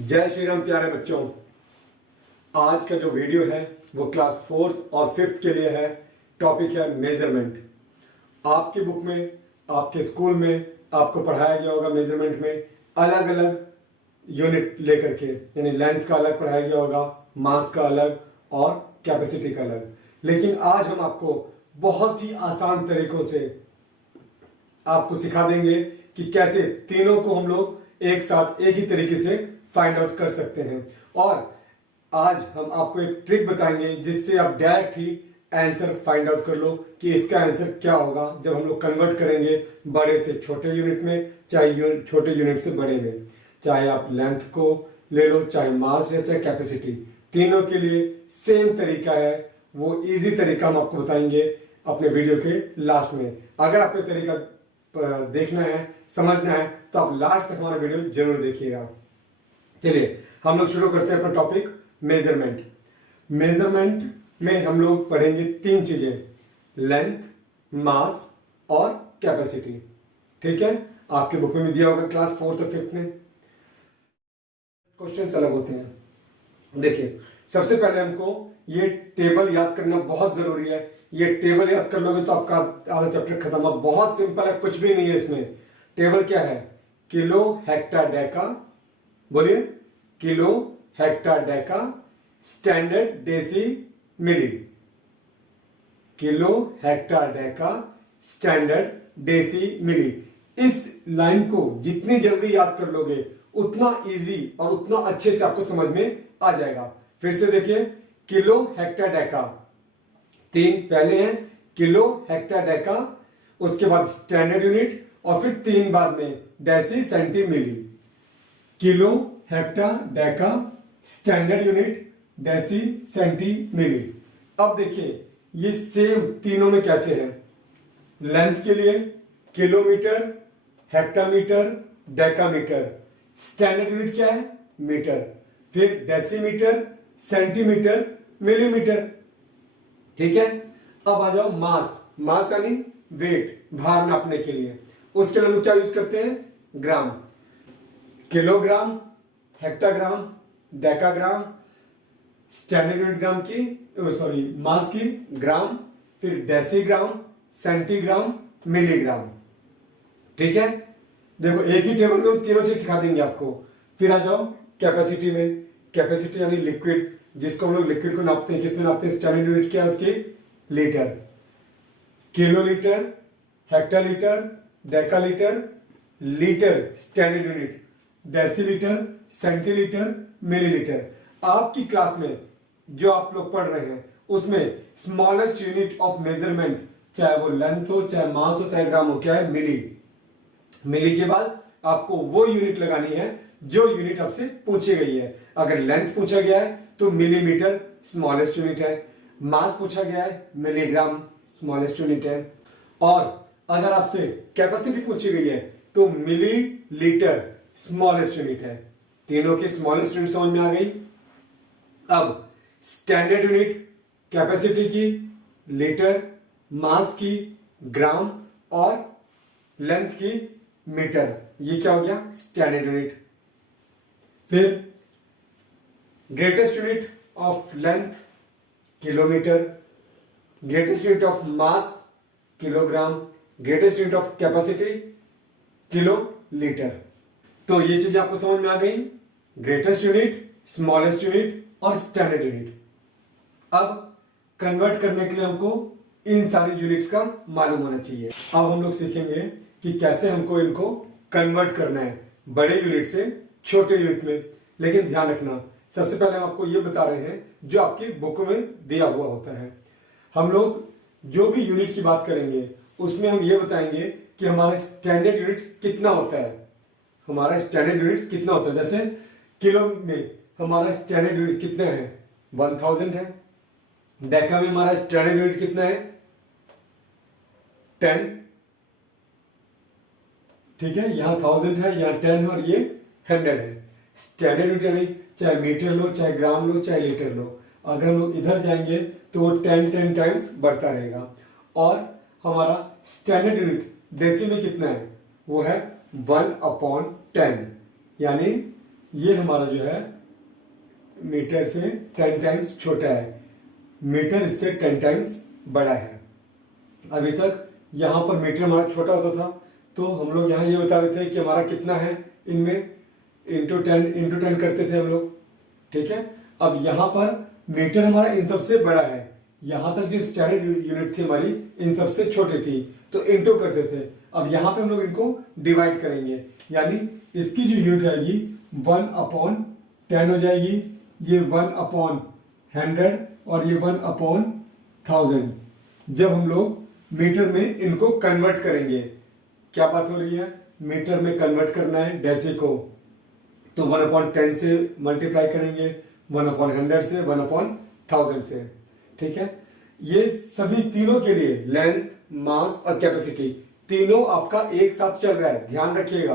जय श्री राम प्यारे बच्चों। आज का जो वीडियो है वो क्लास 4th और 5th के लिए है। टॉपिक है मेजरमेंट। आपकी बुक में, आपके स्कूल में आपको पढ़ाया गया होगा मेजरमेंट में अलग अलग यूनिट लेकर के, यानी लेंथ का अलग पढ़ाया गया होगा, मास का अलग और कैपेसिटी का अलग। लेकिन आज हम आपको बहुत ही आसान तरीकों से आपको सिखा देंगे कि कैसे तीनों को हम लोग एक साथ एक ही तरीके से फाइंड आउट कर सकते हैं। और आज हम आपको एक ट्रिक बताएंगे जिससे आप डायरेक्ट ही आंसर फाइंड आउट कर लो कि इसका आंसर क्या होगा जब हम लोग कन्वर्ट करेंगे बड़े से छोटे यूनिट में, चाहे छोटे यूनिट से बड़े में। चाहे आप लेंथ को ले लो, चाहे मास या चाहे कैपेसिटी, तीनों के लिए सेम तरीका है। वो इजी तरीका हम आपको बताएंगे अपने वीडियो के लास्ट में। अगर आपको तरीका देखना है, समझना है, तो आप लास्ट तक हमारा वीडियो जरूर देखिएगा। चलिए हम लोग शुरू करते हैं अपना टॉपिक मेजरमेंट। मेजरमेंट में हम लोग पढ़ेंगे तीन चीजें, लेंथ, मास और कैपेसिटी। ठीक है, आपके बुक में भी दिया होगा क्लास 4th और 5th में। क्वेश्चंस अलग होते हैं। देखिए, सबसे पहले हमको ये टेबल याद करना बहुत जरूरी है। ये टेबल याद कर लोगे तो आपका आधा चैप्टर खत्म है। बहुत सिंपल है, कुछ भी नहीं है इसमें। टेबल क्या है? किलो हेक्टर डेका, बोलिए, kilo hecto deca standard deci milli. Kilo hecto deca standard deci milli. इस लाइन को जितनी जल्दी याद कर लोगे उतना इजी और उतना अच्छे से आपको समझ में आ जाएगा। फिर से देखिए, किलो हेक्टर डेका, तीन पहले हैं किलो हेक्टर डेका, उसके बाद स्टैंडर्ड यूनिट और फिर तीन बाद में deci centi milli. Kilo hecto deca standard unit deci centi milli. अब देखिए ये सेम तीनों में कैसे है। लेंथ के लिए kilometre, hectometre, decametre. Standard unit क्या है? मीटर। फिर डेसीमीटर, सेंटीमीटर, मिलीमीटर। ठीक है, अब आ जाओ मास। मास यानी वेट, भार नापने के लिए। उसके लिए हम क्या यूज करते हैं? Gram. Kilogram, hectogram, decagram, standard unit gram की, सॉरी मास की, ग्राम, फिर डेसीग्राम, सेंटीग्राम, मिलीग्राम। ठीक है, देखो एक ही टेबल में हम तीनों चीज सिखा देंगे आपको। फिर आ जाओ कैपेसिटी में। कैपेसिटी यानी लिक्विड, जिसको हम लोग लिक्विड को नापते हैं, किसमें नापते हैं? स्टैंडर्ड यूनिट क्या है उसकी? Litre. Kilolitre, hectolitre, decalitre, litre standard unit, decilitre, centilitre, millilitre. आपकी क्लास में जो आप लोग पढ़ रहे हैं उसमें स्मॉलेस्ट यूनिट ऑफ मेजरमेंट, चाहे वो लेंथ हो, चाहे मास हो, चाहे ग्राम हो, क्या है? मिली। मिली के बाद आपको वो यूनिट लगानी है जो यूनिट आपसे पूछी गई है। अगर लेंथ पूछा गया है तो मिलीमीटर स्मॉलेस्ट यूनिट है, मास पूछा गया है मिलीग्राम स्मॉलेस्ट यूनिट है, और अगर आपसे कैपेसिटी पूछी गई है तो मिलीलीटर स्मॉलेस्ट यूनिट है। तीनों की स्मॉलेस्ट यूनिट समझ में आ गई। अब स्टैंडर्ड यूनिट कैपेसिटी की लीटर, मास की ग्राम और लेंथ की मीटर, ये क्या हो गया? Standard unit. फिर greatest unit of length kilometre, greatest unit of mass kilogram, greatest unit of capacity kilo litre. तो ये चीज आपको समझ में आ गई, ग्रेटेस्ट यूनिट, स्मॉलेस्ट यूनिट और स्टैंडर्ड यूनिट। अब कन्वर्ट करने के लिए हमको इन सारी यूनिट्स का मालूम होना चाहिए। अब हम लोग सीखेंगे कि कैसे हमको इनको कन्वर्ट करना है बड़े यूनिट से छोटे यूनिट में। लेकिन ध्यान रखना, सबसे पहले हम आपको ये बता रहे हैं जो आपकी बुक में दिया हुआ होता है। हम लोग जो भी यूनिट की बात करेंगे उसमें हम ये बताएंगे कि हमारा स्टैंडर्ड यूनिट कितना होता है। हमारा स्टैंडर्ड यूनिट कितना होता है, जैसे किलो में हमारा स्टैंडर्ड यूनिट कितना है? 1000 है। डेका में हमारा स्टैंडर्ड यूनिट कितना है? 10। ठीक है, यहां 1000 है, यहां 10 है और ये 100 है। स्टैंडर्ड यूनिट यानी चाहे मीटर लो, चाहे ग्राम लो, चाहे लीटर लो, अगर हम लोग इधर जाएंगे तो वो 10 टाइम्स बढ़ता रहेगा। और हमारा स्टैंडर्ड यूनिट डेसी में कितना है? वो है 1/10, यानी ये हमारा जो है मीटर से 10 टाइम्स छोटा है, मीटर इससे 10 टाइम्स बड़ा है। अभी तक यहाँ पर मीटर हमारा छोटा होता था, तो हम लोग यहाँ ये बता रहे थे कि हमारा कितना है इनमें, इंटू 10 करते थे हम लोग, ठीक है। अब यहाँ पर मीटर हमारा इन सबसे बड़ा है, यहाँ तक जो स्टैंडर्ड यूनिट थी हमारी इन सबसे छोटी थी, तो इंटू करते थे। अब यहाँ पे हम लोग इनको डिवाइड करेंगे, यानी इसकी जो यूनिट आएगी 1/10 हो जाएगी, ये 1/100 और ये 1/1000। जब हम लोग मीटर में इनको कन्वर्ट करेंगे, क्या बात हो रही है, मीटर में कन्वर्ट करना है डेसी को, तो 1/10 से मल्टीप्लाई करेंगे, 1/100 से, 1/1000 से, ठीक है। ये सभी तीनों के लिए लेंथ, मास और कैपेसिटी तीनों आपका एक साथ चल रहा है, ध्यान रखिएगा,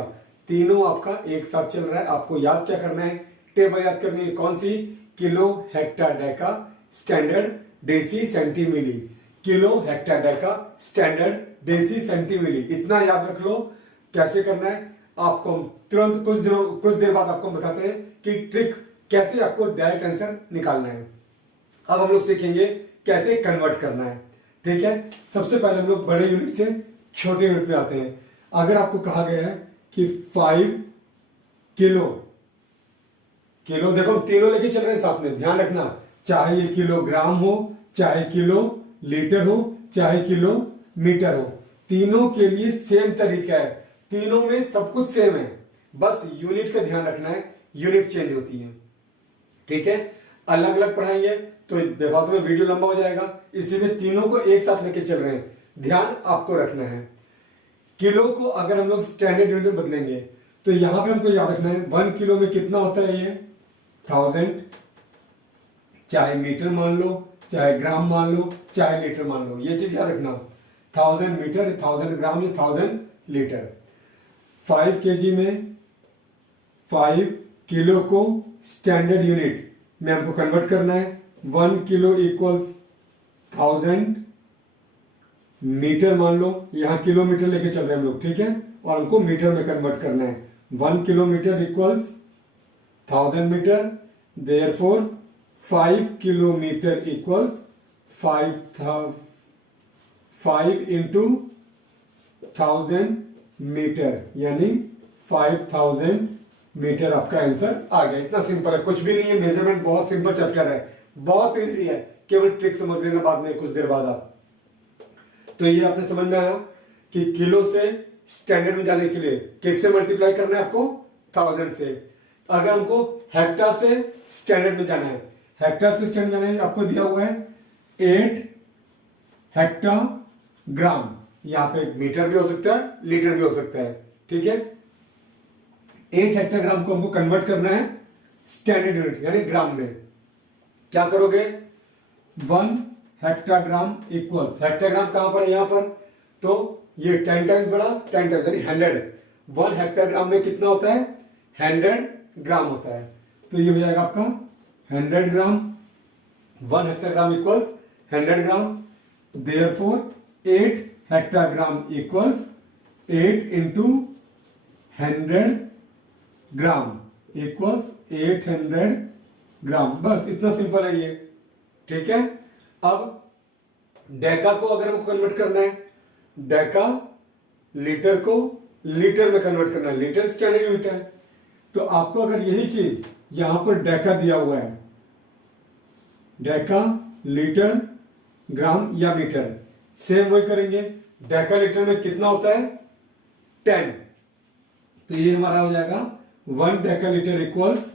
तीनों आपका एक साथ चल रहा है। आपको याद क्या करना है, टेबल याद करनी है, कौन सी, kilo hecto deca standard deci centi milli, kilo hecto deca standard deci centi milli, इतना याद रख लो। कैसे करना है आपको तुरंत कुछ देर बाद आपको बताते हैं कि ट्रिक कैसे आपको डायरेक्ट आंसर निकालना है। अब हम लोग सीखेंगे कैसे कन्वर्ट करना है, ठीक है। सबसे पहले हम लोग बड़े यूनिट से छोटे यूनिट में आते हैं। अगर आपको कहा गया है कि 5 किलो, किलो देखो हम तीनों लेके चल रहे हैं साथ में, ध्यान रखना, चाहे ये किलोग्राम हो, चाहे किलो लीटर हो, चाहे किलो मीटर हो, तीनों के लिए सेम तरीका है, तीनों में सब कुछ सेम है, बस यूनिट का ध्यान रखना है, यूनिट चेंज होती है, ठीक है। अलग अलग पढ़ाएंगे तो बेफालतू में वीडियो लंबा हो जाएगा, इसीलिए तीनों को एक साथ लेके चल रहे हैं, ध्यान आपको रखना है। किलो को अगर हम लोग स्टैंडर्ड यूनिट में बदलेंगे तो यहां पे हमको याद रखना है 1 किलो में कितना होता है, ये 1000, चाहे मीटर मान लो, चाहे ग्राम मान लो, चाहे लीटर मान लो, ये चीज याद रखना, 1000 मीटर, 1000 ग्राम या 1000 लीटर। 5 केजी में 5 किलो को स्टैंडर्ड यूनिट में हमको कन्वर्ट करना है, 1 किलो इक्वल्स 1000 मीटर मान लो, यहां किलोमीटर लेके चल रहे हैं हम लोग, ठीक है, और हमको मीटर में कन्वर्ट करना है, 1 kilometre equals 1000 metre, therefore 5 kilometre equals 5 into 1000 metre, यानी 5000 मीटर आपका आंसर आ गया। इतना सिंपल है, कुछ भी नहीं है, मेजरमेंट बहुत सिंपल चैप्टर है, बहुत इजी है, केवल ट्रिक समझ लेना बाद में कुछ देर बाद आप। तो ये आपने समझ में आया कि किलो से स्टैंडर्ड में जाने के लिए किससे मल्टीप्लाई करना है आपको, 1000 से। अगर हमको हेक्टर से स्टैंडर्ड में जाना है, हेक्टर से स्टैंडर्ड जाना है, आपको दिया हुआ है 8 हेक्टर ग्राम, यहाँ पे मीटर भी हो सकता है, लीटर भी हो सकता है, ठीक है। 8 हेक्टोग्राम को हमको कन्वर्ट करना है स्टैंडर्ड यूनिट यानी ग्राम में। क्या करोगे, 1 हेक्टोग्राम इक्वल्स, हेक्टोग्राम कहां पर है, यहां पर, तो ये 10 टाइम्स बड़ा, 10 टाइम्स यानी 100, 1 हेक्टोग्राम में कितना होता है, 100 ग्राम होता है, तो ये हो जाएगा आपका 100 ग्राम, 1 हेक्टोग्राम इक्वल्स 100 ग्राम, देयरफॉर 8 हेक्टोग्राम इक्वल्स 8 इंटू 100 ग्राम इक्वल्स 800 ग्राम, बस इतना सिंपल है ये, ठीक है। अब डेका को अगर हमको कन्वर्ट करना है, डेका लीटर को लीटर में कन्वर्ट करना है, लीटर स्टैंडर्ड यूनिट है, तो आपको अगर यही चीज यहां पर डेका दिया हुआ है, डेका लीटर ग्राम या मीटर, सेम वही करेंगे, डेका लीटर में कितना होता है 10, तो ये हमारा हो जाएगा 1 deca litre equals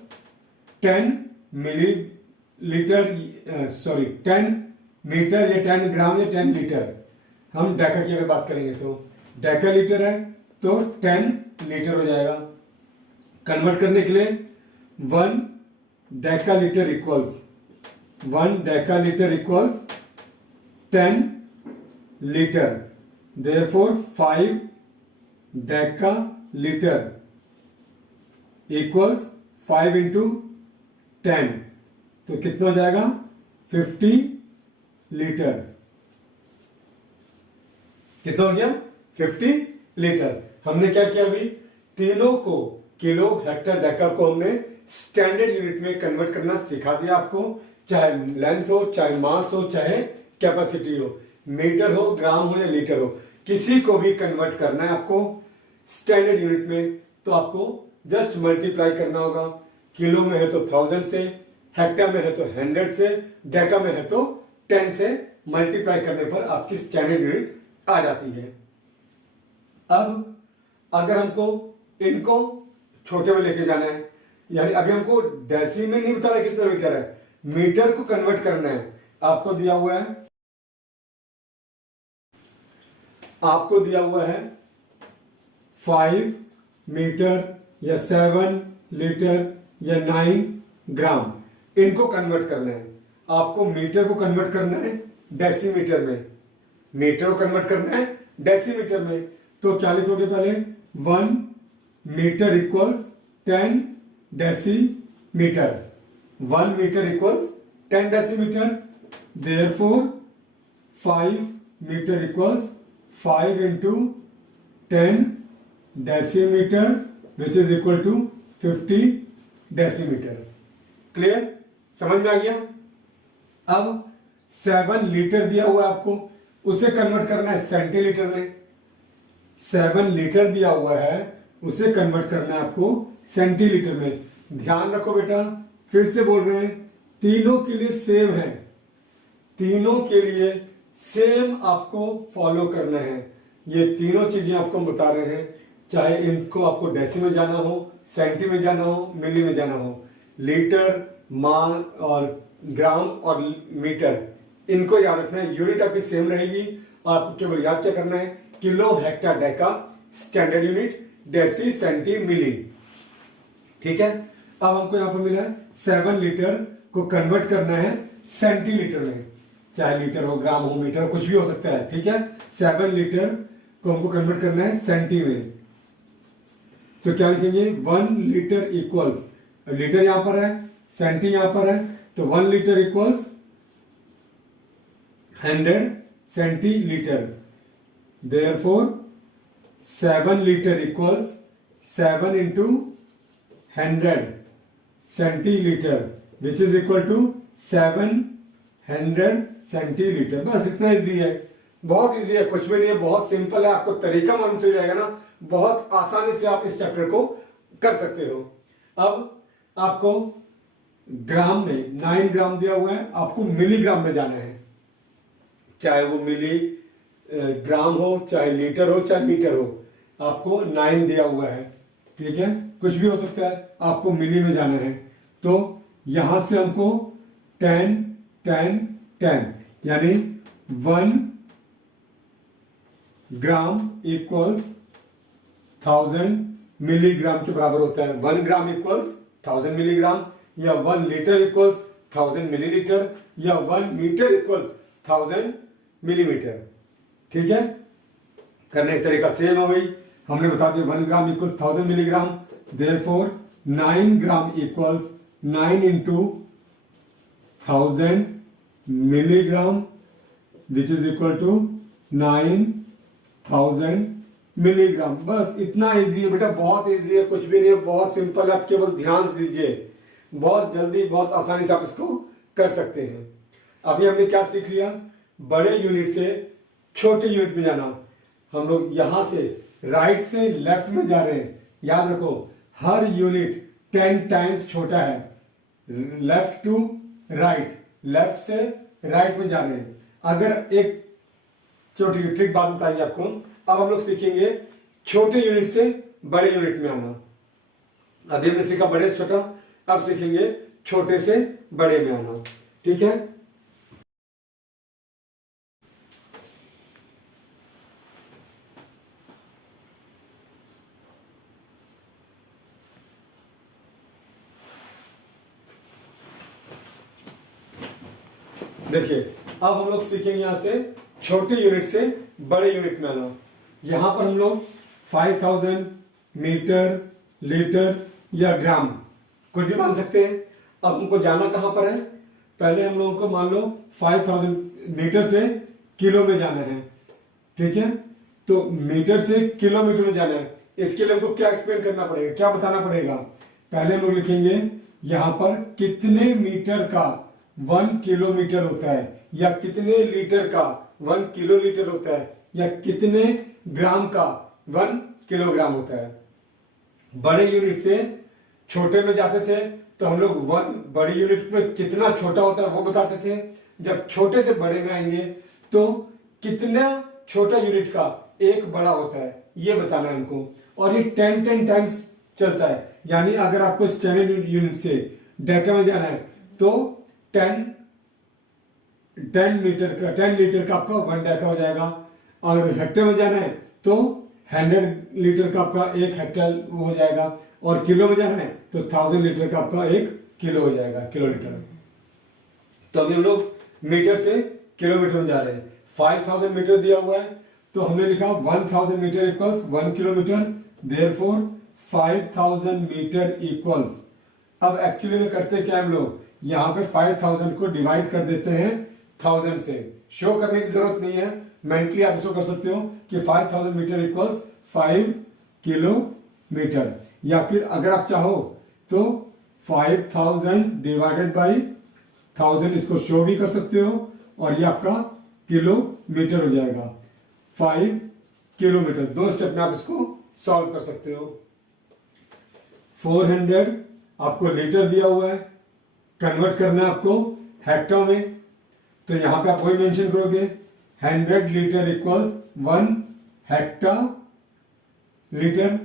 10 millilitre, sorry 10 metre या 10 ग्राम या 10 लीटर। हम डेका की अगर बात करेंगे तो डेका लीटर है तो 10 लीटर हो जाएगा। कन्वर्ट करने के लिए 1 deca litre equals 10 litre, therefore 5 Deka litre equals 5 into 10, तो कितना हो जाएगा 50 लीटर, कितना हो गया 50 लीटर। हमने क्या किया, अभी तीनों को किलो हेक्टर डेका को हमने स्टैंडर्ड यूनिट में कन्वर्ट करना सिखा दिया आपको। चाहे लेंथ हो, चाहे मास हो, चाहे कैपेसिटी हो, मीटर हो, ग्राम हो या लीटर हो, किसी को भी कन्वर्ट करना है आपको स्टैंडर्ड यूनिट में, तो आपको जस्ट मल्टीप्लाई करना होगा। किलो में है तो 1000 से, हेक्टर में है तो 100 से, डेका में है तो 10 से मल्टीप्लाई करने पर आपकी स्टैंडर्ड यूनिट आ जाती है। अब अगर हमको इनको छोटे में लेके जाना है, यानी अभी हमको डेसी में नहीं बताना कितना मीटर है, मीटर को कन्वर्ट करना है। आपको दिया हुआ है 5 मीटर या 7 लीटर या 9 ग्राम, इनको कन्वर्ट करना है। आपको मीटर को कन्वर्ट करना है डेसीमीटर में, मीटर को कन्वर्ट करना है डेसीमीटर में। तो क्या लिखोगे पहले, 1 metre equals 10 decimetre, 1 metre equals 10 decimetre, therefore 5 metre equals 5 into 10 decimetre which is equal to 50 decimetre. Clear, समझ में आ गया। अब 7 लीटर दिया हुआ है आपको, उसे कन्वर्ट करना है सेंटीलीटर में। 7 लीटर दिया हुआ है, उसे कन्वर्ट करना है आपको सेंटीलीटर में। ध्यान रखो बेटा, फिर से बोल रहे हैं, तीनों के लिए सेम है, तीनों के लिए सेम आपको फॉलो करना है। ये तीनों चीजें आपको बता रहे हैं, चाहे इनको आपको डेसी में जाना हो, सेंटी में जाना हो, मिली में जाना हो, लीटर, मान और ग्राम और मीटर, इनको याद रखना है। यूनिट आपकी सेम रहेगी, आपको केवल याद क्या करना है, kilo hecto deca standard unit, deci centi milli. ठीक है, अब हमको यहां पर मिला है 7 लीटर को कन्वर्ट करना है सेंटीलीटर में, चाहे लीटर हो, ग्राम हो, मीटर हो, कुछ भी हो सकता है। ठीक है, 7 लीटर को हमको कन्वर्ट करना है सेंटी में। तो क्या लिखेंगे, 1 लीटर इक्वल्स, लीटर यहां पर है, सेंटी यहां पर है, तो 1 litre equals 100 centilitre, therefore 7 litre equals 7 into 100 centilitre which is equal to 700 centilitre. बस इतना इजी है, बहुत इजी है, कुछ भी नहीं है, बहुत सिंपल है। आपको तरीका मालूम चल जाएगा ना, बहुत आसानी से आप इस चैप्टर को कर सकते हो। अब आपको ग्राम में 9 ग्राम दिया हुआ है, आपको मिलीग्राम में जाना है। चाहे वो मिली ग्राम हो, चाहे लीटर हो, चाहे मीटर हो, आपको 9 दिया हुआ है। ठीक है, कुछ भी हो सकता है, आपको मिली में जाना है। तो यहां से हमको 10 10 10 यानी 1 ग्राम इक्वल्स 1000 मिलीग्राम के बराबर होता है। 1 ग्राम इक्वल्स 1000 मिलीग्राम, या 1 लीटर इक्वल्स 1000 मिलीलीटर, या 1 मीटर इक्वल्स 1000 मिलीमीटर। ठीक है, करने का तरीका सेम है वही, हमने बता दिया 1 gram equals 1000 milligram, therefore 9 gram equals 9 into 1000 milligram which is equal to 9000 milligram. बस इतना इजी है बेटा, बहुत इजी है, कुछ भी नहीं है, बहुत सिंपल है। आप केवल ध्यान दीजिए, बहुत जल्दी, बहुत आसानी से आप इसको कर सकते हैं। अभी हमने क्या सीख लिया, बड़े यूनिट से छोटे यूनिट में जाना। हम लोग यहां से राइट से लेफ्ट में जा रहे हैं, याद रखो हर यूनिट 10 टाइम्स छोटा है। लेफ्ट टू राइट, लेफ्ट से राइट में जा रहे हैं। अगर एक छोटी ट्रिक बात बताएंगे आपको, अब हम लोग सीखेंगे छोटे यूनिट से बड़े यूनिट में आना। अभी हमने सीखा बड़े से छोटा, अब सीखेंगे छोटे से बड़े में आना। ठीक है, देखिए अब हम लोग सीखेंगे यहां से छोटे यूनिट से बड़े यूनिट में आना। यहां पर हम लोग 5000 मीटर, लीटर या ग्राम कुछ भी मान सकते हैं। अब हमको जाना कहां पर है, पहले हम लोगों को मान लो 5000 मीटर से किलो में जाना है। ठीक है, तो मीटर से किलोमीटर में जाना है। इसके लिए हमको क्या एक्सप्लेन करना पड़ेगा, क्या बताना पड़ेगा? पहले हम लोग लिखेंगे यहां पर कितने मीटर का 1 किलोमीटर होता है, या कितने लीटर का 1 किलोलीटर होता है, या कितने ग्राम का 1 किलोग्राम होता है। बड़े यूनिट से छोटे में जाते थे तो हम लोग बड़ी यूनिट में कितना छोटा होता है वो बताते थे। जब छोटे से बड़े में आएंगे तो कितना छोटा यूनिट का एक बड़ा होता है ये बताना है हमको। और ये 10 टाइम्स चलता है, यानी अगर आपको स्टैंडर्ड यूनिट से डेका में जाना है तो 10 लीटर का आपका 1 डेका हो जाएगा। अगर हेक्टर में जाना है तो 100 लीटर का आपका 1 हेक्टर हो जाएगा, और किलो में जाना है तो 1000 लीटर का आपका 1 किलो हो जाएगा, किलो लीटर। तो अभी हम लोग मीटर से किलोमीटर में जा रहे हैं। 5000 मीटर दिया हुआ है तो हमने लिखा 1000 metre equals 1 kilometre, therefore 5000 metre equals. अब एक्चुअली में करते क्या हम लोग, यहां पे 5000 को डिवाइड कर देते हैं 1000 से। शो करने की जरूरत नहीं है, मेंटली आप इसको कर सकते हो कि 5000 मीटर इक्वल्स 5 किलोमीटर, या फिर अगर आप चाहो तो 5000 डिवाइडेड बाई 1000 इसको शो भी कर सकते हो, और ये आपका किलोमीटर हो जाएगा। 5 किलोमीटर, 2 स्टेप में आप इसको सॉल्व कर सकते हो। 400 आपको लीटर दिया हुआ है, कन्वर्ट करना है आपको हेक्टर में, तो यहां पे आप वही मेंशन करोगे 100 litre equals 1 Hector litre,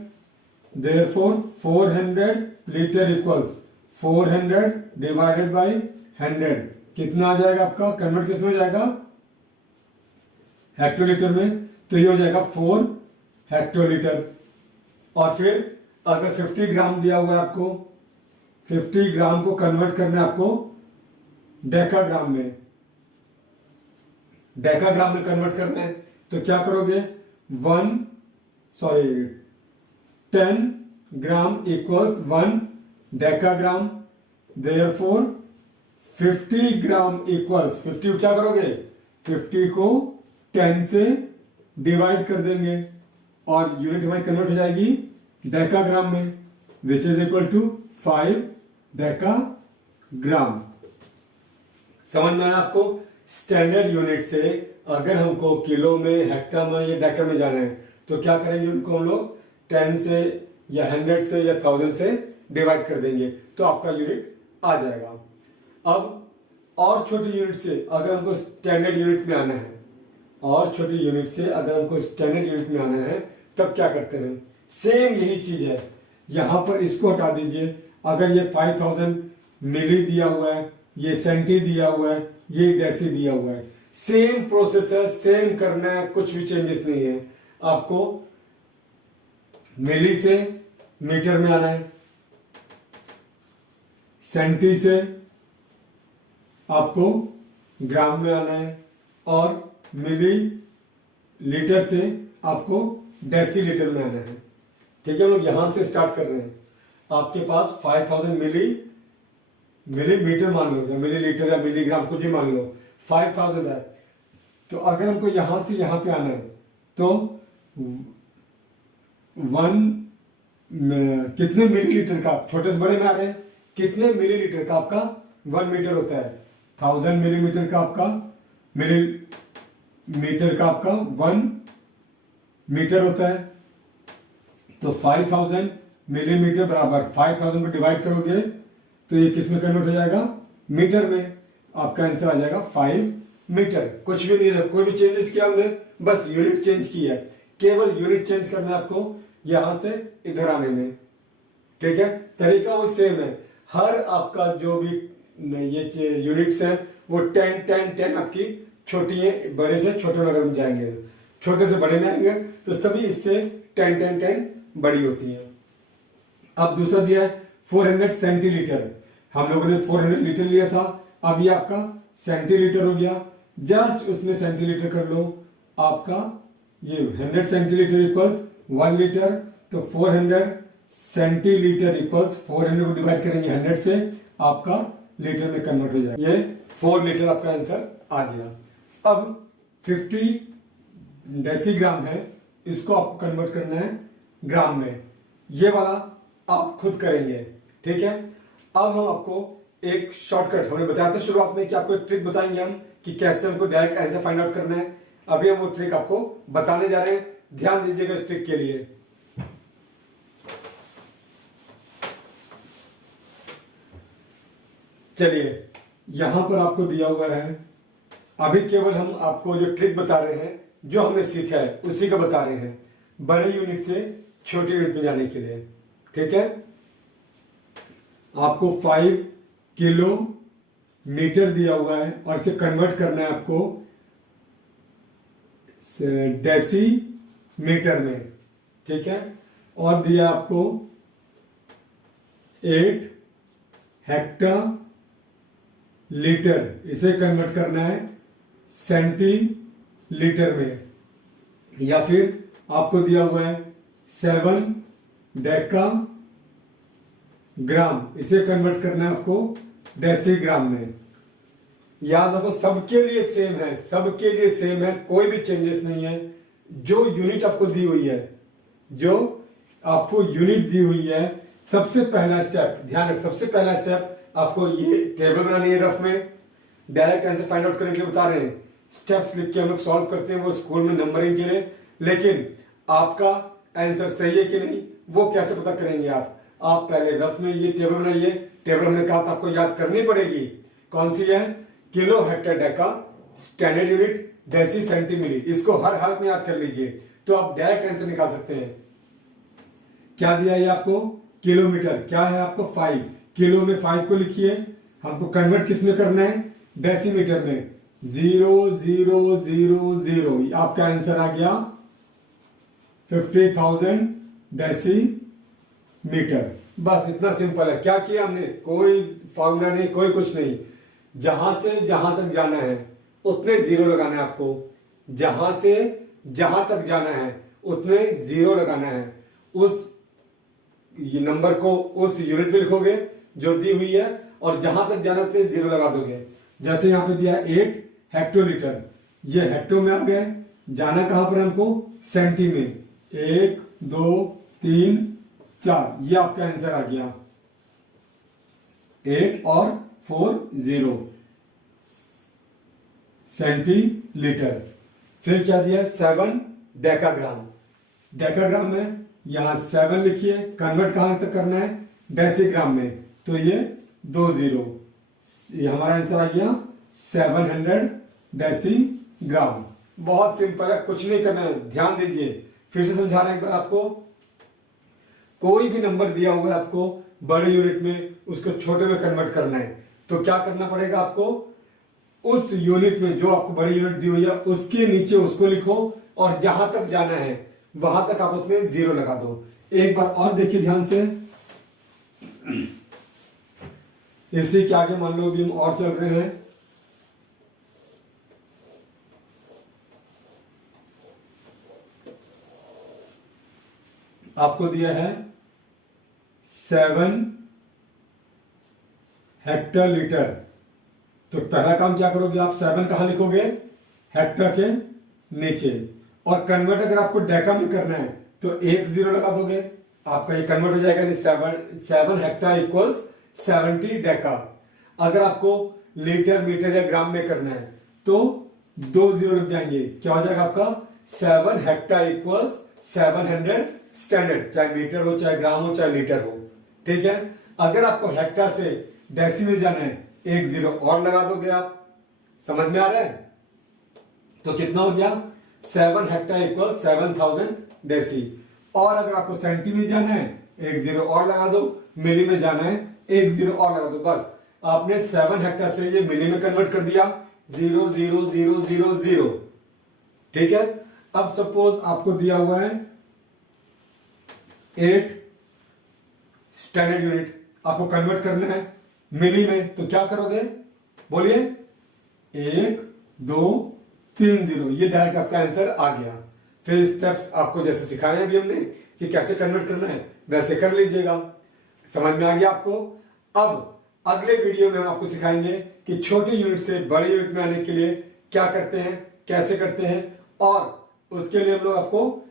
therefore 400 litre equals 400 divided by 100, कितना आ जाएगा आपका, कन्वर्ट किस में हो जाएगा, हेक्टोलीटर में, तो ये हो जाएगा 4 हेक्टोलीटर। और फिर अगर 50 ग्राम दिया हुआ है आपको, 50 ग्राम को कन्वर्ट करना है आपको डेकाग्राम में, डेकाग्राम में कन्वर्ट करना है, तो क्या करोगे 10 ग्राम इक्वल्स 1 डेकाग्राम, देयरफॉर 50 ग्राम इक्वल्स 50 को क्या करोगे, 50 को 10 से डिवाइड कर देंगे और यूनिट हमारी कन्वर्ट हो जाएगी डेकाग्राम में, which is equal to 5 decagram. समझ में आया आपको? स्टैंडर्ड यूनिट से अगर हमको किलो में, हेक्टर में या डेका में जाना है तो क्या करेंगे, उनको हम लोग 10 से या 100 से या 1000 से डिवाइड कर देंगे तो आपका यूनिट आ जाएगा। अब और छोटी यूनिट से अगर हमको स्टैंडर्ड यूनिट में आना है, और छोटी यूनिट से अगर हमको स्टैंडर्ड यूनिट में आना है तब क्या करते हैं, सेम यही चीज है। यहां पर इसको हटा दीजिए, अगर ये 5000 मिली दिया हुआ है, ये सेंटी दिया हुआ है, ये डेसी दिया हुआ है, सेम प्रोसेस है, सेम करना है, कुछ भी चेंजेस नहीं है। आपको मिली से मीटर में आना है, सेंटी से आपको ग्राम में आना है, और मिली लीटर से आपको डेसीलीटर में आना है। ठीक है, हम लोग यहां से स्टार्ट कर रहे हैं। आपके पास 5000 मिलीमीटर मान लो, या मिलीलीटर या मिलीग्राम कुछ भी मान लो, 5000 है। तो अगर हमको यहां से यहां पे आना है तो कितने मिलीलीटर का, छोटे से बड़े में आ रहे हैं, कितने मिलीलीटर का आपका 1 मीटर होता है, 1000 मिलीमीटर का आपका मिलीमीटर का आपका 1 मीटर होता है। तो 5000 मिलीमीटर बराबर 5000 को डिवाइड करोगे तो ये किस में कन्वर्ट हो जाएगा, मीटर में। आपका आंसर आ जाएगा 5 मीटर। कुछ भी नहीं है, कोई भी चेंजेस किया हमने, बस यूनिट चेंज की है, केवल यूनिट चेंज करना है आपको यहां से इधर आने में। ठीक है, तरीका वो सेम है। हर आपका जो भी ये यूनिट्स है वो 10 आपकी छोटी है, बड़े से छोटे नगर में जाएंगे, छोटे से बड़े में आएंगे, तो सभी इससे 10 बड़ी होती है। अब दूसरा दिया है 400 सेंटीलीटर, हम लोगों ने 400 लीटर लिया था, अब ये आपका सेंटीलीटर हो गया, जस्ट उसमें सेंटीलीटर कर लो। आपका ये 100 सेंटीलीटर इक्वल्स 1 लीटर, तो 400 सेंटीलीटर इक्वल्स 400 को डिवाइड करेंगे 100 से, आपका लीटर में कन्वर्ट हो जाएगा। ये 4 लीटर आपका आंसर आ गया। अब 50 डेसीग्राम है, इसको आपको कन्वर्ट करना है ग्राम में। ये वाला आप खुद करेंगे, ठीक है। अब हम आपको एक शॉर्टकट, हमने बताया था शुरुआत में कि आपको एक ट्रिक बताएंगे हम कि कैसे हमको डायरेक्ट आंसर फाइंड आउट करना है। अभी हम वो ट्रिक आपको बताने जा रहे हैं, ध्यान दीजिएगा इस ट्रिक के लिए। चलिए, यहां पर आपको दिया हुआ है, अभी केवल हम आपको जो ट्रिक बता रहे हैं, जो हमने सीखा है उसी का बता रहे हैं, बड़े यूनिट से छोटे यूनिट में जाने के लिए, ठीक है। आपको 5 किलोमीटर दिया हुआ है और इसे कन्वर्ट करना है आपको डेसीमीटर में, ठीक है। और दिया आपको 8 हेक्टर लीटर, इसे कन्वर्ट करना है सेंटीलीटर में। या फिर आपको दिया हुआ है 7 डेका ग्राम, इसे कन्वर्ट करना है आपको डेसीग्राम में। याद रखो सबके लिए सेम है, सबके लिए सेम है, कोई भी चेंजेस नहीं है। जो यूनिट आपको दी हुई है, जो आपको यूनिट दी हुई है, सबसे पहला स्टेप ध्यान रखो, सबसे पहला स्टेप आपको ये टेबल बनानी है रफ में। डायरेक्ट आंसर फाइंड आउट करने के लिए बता रहे हैं, स्टेप्स लिख के हम लोग सॉल्व करते हैं वो स्कूल में नंबरिंग के लिए, लेकिन आपका आंसर सही है कि नहीं वो कैसे पता करेंगे आप पहले रफ में ये टेबल बनाइए। टेबल हमने कहा था आपको याद करनी पड़ेगी, कौन सी है, kilo hecto deca standard unit deci centi milli, इसको हर हालत में याद कर लीजिए तो आप डायरेक्ट आंसर निकाल सकते हैं। क्या दिया है आपको, किलोमीटर, क्या है आपको 5 किलो में 5 को लिखिए, हमको कन्वर्ट किस में करना है, डेसीमीटर में। 0,000 आपका आंसर आ गया 50,000 डेसीमीटर। बस इतना सिंपल है। क्या किया हमने, कोई फॉर्मूला नहीं, कोई कुछ नहीं, जहां से जहां तक जाना है उतने जीरो लगाना है आपको, जहां से जहां तक जाना है उतने जीरो लगाना है। उस ये नंबर को उस यूनिट में लिखोगे जो दी हुई है और जहां तक जाना उतने जीरो लगा दोगे। जैसे यहां पे दिया 8 हेक्टोलीटर, ये हेक्टो में आ गए, जाना कहां पर हमको, सेंटी में। 1 2 3 4, ये आपका आंसर आ गया 8 और 4 0 सेंटीलीटर। फिर क्या दिया, 7 डेकाग्राम, डेकाग्राम में यहां 7 लिखिए, कन्वर्ट कहां तक करना है, डेसीग्राम में, तो ये 2 0, ये हमारा आंसर आ गया 700 डेसीग्राम। बहुत सिंपल है, कुछ नहीं करना है, ध्यान दीजिए। फिर से समझा रहे हैं एक बार आपको, कोई भी नंबर दिया हुआ है आपको बड़े यूनिट में, उसको छोटे में कन्वर्ट करना है तो क्या करना पड़ेगा आपको, उस यूनिट में जो आपको बड़ी यूनिट दी हुई है उसके नीचे उसको लिखो और जहां तक जाना है वहां तक आप उसमें जीरो लगा दो। एक बार और देखिए ध्यान से, इसी के आगे मान लो भी हम और चल रहे हैं, आपको दिया है 7 हेक्टोलीटर, तो पहला काम क्या करोगे आप, 7 कहां लिखोगे, हेक्टर के नीचे, और कन्वर्ट अगर आपको डेका में करना है तो 1 0 लगा दोगे, आपका ये कन्वर्ट हो जाएगा, 7 हेक्टर इक्वल्स 70 डेका। अगर आपको लीटर मीटर या ग्राम में करना है तो 2 0 लग जाएंगे, क्या हो जाएगा आपका 7 हेक्टर इक्वल्स 700 स्टैंडर्ड, चाहे मीटर हो चाहे ग्राम हो चाहे लीटर हो, ठीक है। अगर आपको हेक्टर से डेसी में जाना है 1 0 और लगा दोगे आप, समझ में आ रहा है, तो कितना हो गया 7 हेक्टर इक्वल 7000 डेसी। और अगर आपको सेंटी में जाना है 1 0 और लगा दो, मिली में जाना है 1 0 और लगा दो, बस आपने 7 हेक्टर से ये मिली में कन्वर्ट कर दिया 0 0 0 0 0, ठीक है। अब सपोज आपको दिया हुआ है 8 स्टैंडर्ड यूनिट, आपको कन्वर्ट करना है मिली में, तो क्या करोगे बोलिए, 1 2 3 0, ये डायरेक्ट आपका आंसर आ गया। फिर स्टेप्स आपको जैसे सिखाए अभी हमने कि कैसे कन्वर्ट करना है वैसे कर लीजिएगा, समझ में आ गया आपको। अब अगले वीडियो में हम आपको सिखाएंगे कि छोटे यूनिट से बड़े यूनिट में आने के लिए क्या करते हैं, कैसे करते हैं, और उसके लिए हम लोग आपको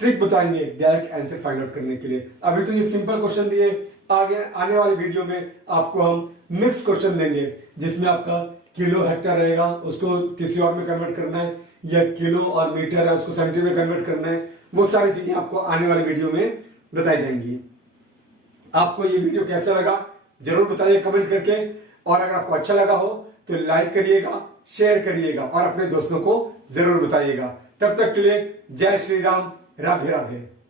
ट्रिक बताएंगे डायरेक्ट आंसर फाइंड आउट करने के लिए। अभी तो ये सिंपल क्वेश्चन दिए, आगे आने वाली वीडियो में आपको हम मिक्स क्वेश्चन देंगे जिसमें आपका किलो हेक्टर रहेगा, उसको किसी और में कन्वर्ट करना है, या किलो और मीटर है उसको सेंटीमीटर में कन्वर्ट करना है। वो सारी चीजें आपको आने वाली वीडियो में बताई जाएंगी। आपको ये वीडियो कैसा लगा जरूर बताइए कमेंट करके, और अगर आपको अच्छा लगा हो तो लाइक करिएगा, शेयर करिएगा और अपने दोस्तों को जरूर बताइएगा। तब तक के लिए जय श्री राम, राधे राधे।